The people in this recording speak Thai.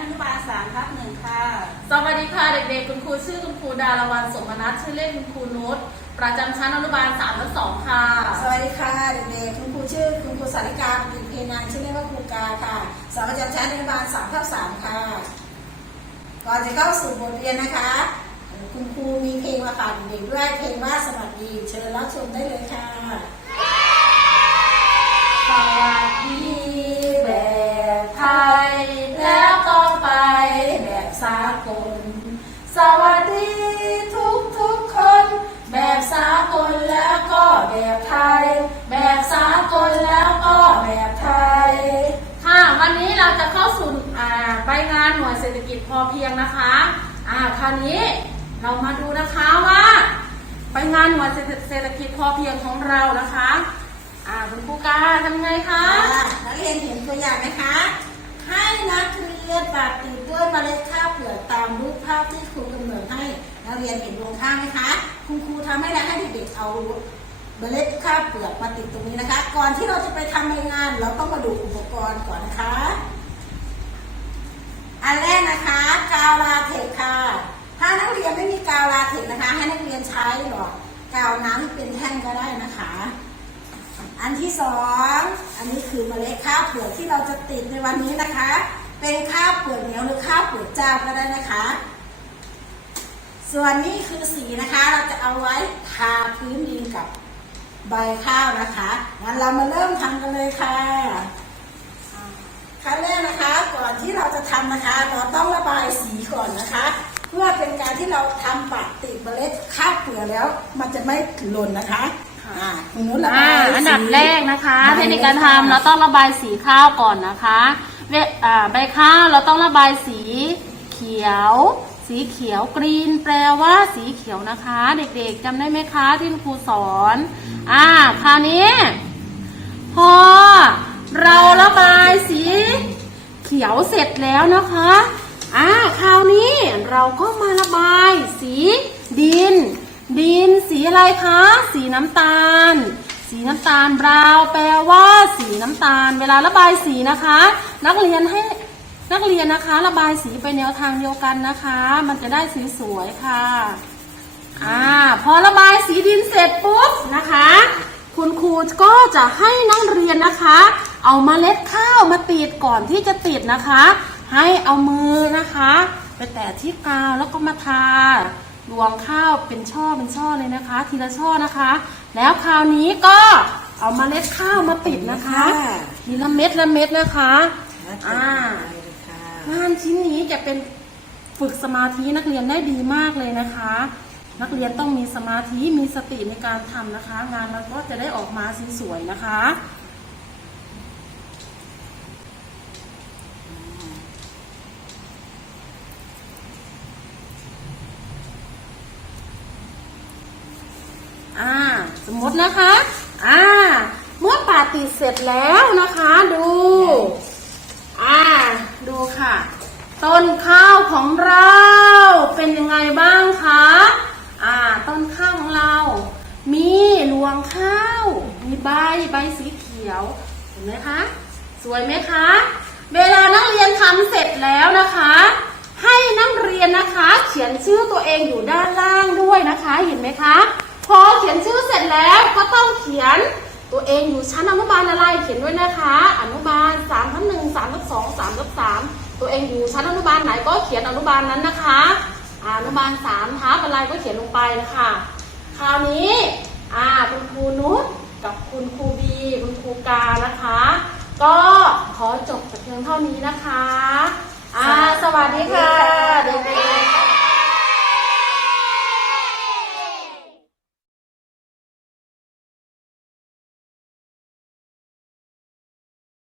อยู่ชั้นอนุบาลสามทับหนึ่งค่ะ สวัสดีค่ะเด็กๆ คุณครูชื่อคุณครูดารวันสมนัทชื่อเล่นคุณครูนุชประจำชั้นอนุบาล3และ2ค่ะ สวัสดีค่ะเด็กๆคุณครูชื่อคุณครูสาริกาปิ่นเพนานชื่อเล่นว่าครูกาค่ะสอนประจำชั้นอนุบาลสามทับสามค่ะ ก่อนจะเข้าสู่บทเรียนนะคะ คุณครูมีเพลงมาฝากเด็กๆด้วยเพลงว่าสวัสดี เชิญรับชมได้เลยค่ะ สวัสดีทุกทุกๆคน แบบสากลแล้วก็แบบไทย แบบสากลแล้วก็แบบไทย ค่ะ วันนี้เราจะเข้าสู่อ่าใบงานหน่วยเศรษฐกิจพอเพียงนะคะอ่าคราวนี้เรามาดูนะคะว่าใบงานหน่วยเศรษฐกิจพอเพียงของเรานะคะอ่าคุณครูกาทำไงคะค่ะนักเรียนเห็นตัวอย่างไหมคะ ให้นักเรียน ปฏิบัติด้วยเมล็ดข้าวเปลือกตามรูปภาพที่ครูกำหนดให้นักเรียนเห็นวงข้างไหมคะ คุณครูทำให้แล้วให้เด็กๆเอาเมล็ดข้าวเปลือกมาติดตรงนี้นะคะ ก่อนที่เราจะไปทำในงาน เราต้องมาดูอุปกรณ์ก่อนนะคะ อันแรกนะคะ กาวลาเทคค่ะ ถ้านักเรียนไม่มีกาวลาเทคนะคะ ให้นักเรียนใช้หรอกกาวน้ำที่เป็นแท่งก็ได้นะคะ อันที่สอง อันนี้คือเมล็ดข้าวเปลือกที่เราจะติดในวันนี้นะคะ เป็นข้าวเปลือกเหนียวหรือข้าวเปลือกเจ้าก็ได้นะคะ ส่วนนี้คือสีนะคะ เราจะเอาไว้ทาพื้นดินกับใบข้าวนะคะงั้นเรามาเริ่มทำกันเลยค่ะขั้นแรกนะคะ ก่อนที่เราจะทำนะคะ เราต้องระบายสีก่อนนะคะ เพื่อเป็นการที่เราทำปัดติดเมล็ดข้าวเปลือกแล้ว มันจะไม่หล่นนะคะอ่าคุณนุชระบาอ่ายอันดับสีแรกนะคะใบเทคนิคการทำเราต้องระบายสีข้าวก่อนนะคะเวอ่า ใบข้าวเราต้องระบายสีเขียว สีเขียวกรีน แปลว่าสีเขียวนะคะ เด็กๆจำได้ไหมคะที่คุณครูสอน อ่าคราวนี้ พอเราระบายสีเขียวเสร็จแล้วนะคะอ่าคราวนี้เราก็มาระบายสีดิน ดินสีอะไรคะ สีน้ำตาล สีน้ำตาลบราวแปลว่าสีน้ำตาล เวลาระบายสีนะคะ นักเรียนให้นักเรียนนะคะ ระบายสีไปแนวทางเดียวกันนะคะ มันจะได้สีสวยค่ะอ่าพอระบายสีดินเสร็จปุ๊บนะคะ คุณครูก็จะให้นักเรียนนะคะ เอามาเมล็ดข้าวมาติดก่อนที่จะติดนะคะ ให้เอามือนะคะ ไปแตะที่กาวแล้วก็มาทา รวงข้าวเป็นช่อเป็นช่อเลยนะคะ ทีละช่อนะคะ แล้วคราวนี้ก็เอามาเมล็ดข้าวมาติดนะคะทีละเม็ดละเม็ดนะคะอ่างานชิ้นนี้จะเป็นฝึกสมาธินักเรียนได้ดีมากเลยนะคะ นักเรียนต้องมีสมาธิมีสติในการทำนะคะ งานมันก็จะได้ออกมาสวยๆนะคะ อ่า ส มมตินะคะ อ่า เมื่อปาติดเสร็จแล้วนะคะ ดู อ่า ดูค่ะ ต้นข้าวของเราเป็นยังไงบ้างคะ อ่า ต้นข้าวของเรา มีรวงข้าว มีใบใบสีเขียว เห็นไหมคะ สวยไหมคะ เวลานักเรียนทำเสร็จแล้วนะคะให้นักเรียนนะคะ เขียนชื่อตัวเองอยู่ด้านล่างด้วยนะคะ เห็นไหมคะ พอเขียนชื่อเสร็จแล้วก็ต้องเขียน ตัว เองอยู่ชั้นอนุบาลอะไรเขียนด้วยนะคะ อนุบาล3ามทับหนึ่งสามทับสองสามทับสามตัวเองอยู่ชั้นอนุบาลไหนก็เขียนอนุบาลนั้นนะคะอนุบาลสามทับอะไรก็เขียนลงไปนะคะคราวนี้อ่าคุณครูนุชกับคุณครูบีคุณครูกานะคะ ก็ขอจบแต่เพียงเท่านี้นะคะอ่าสวัสดีค่ะเด็กๆ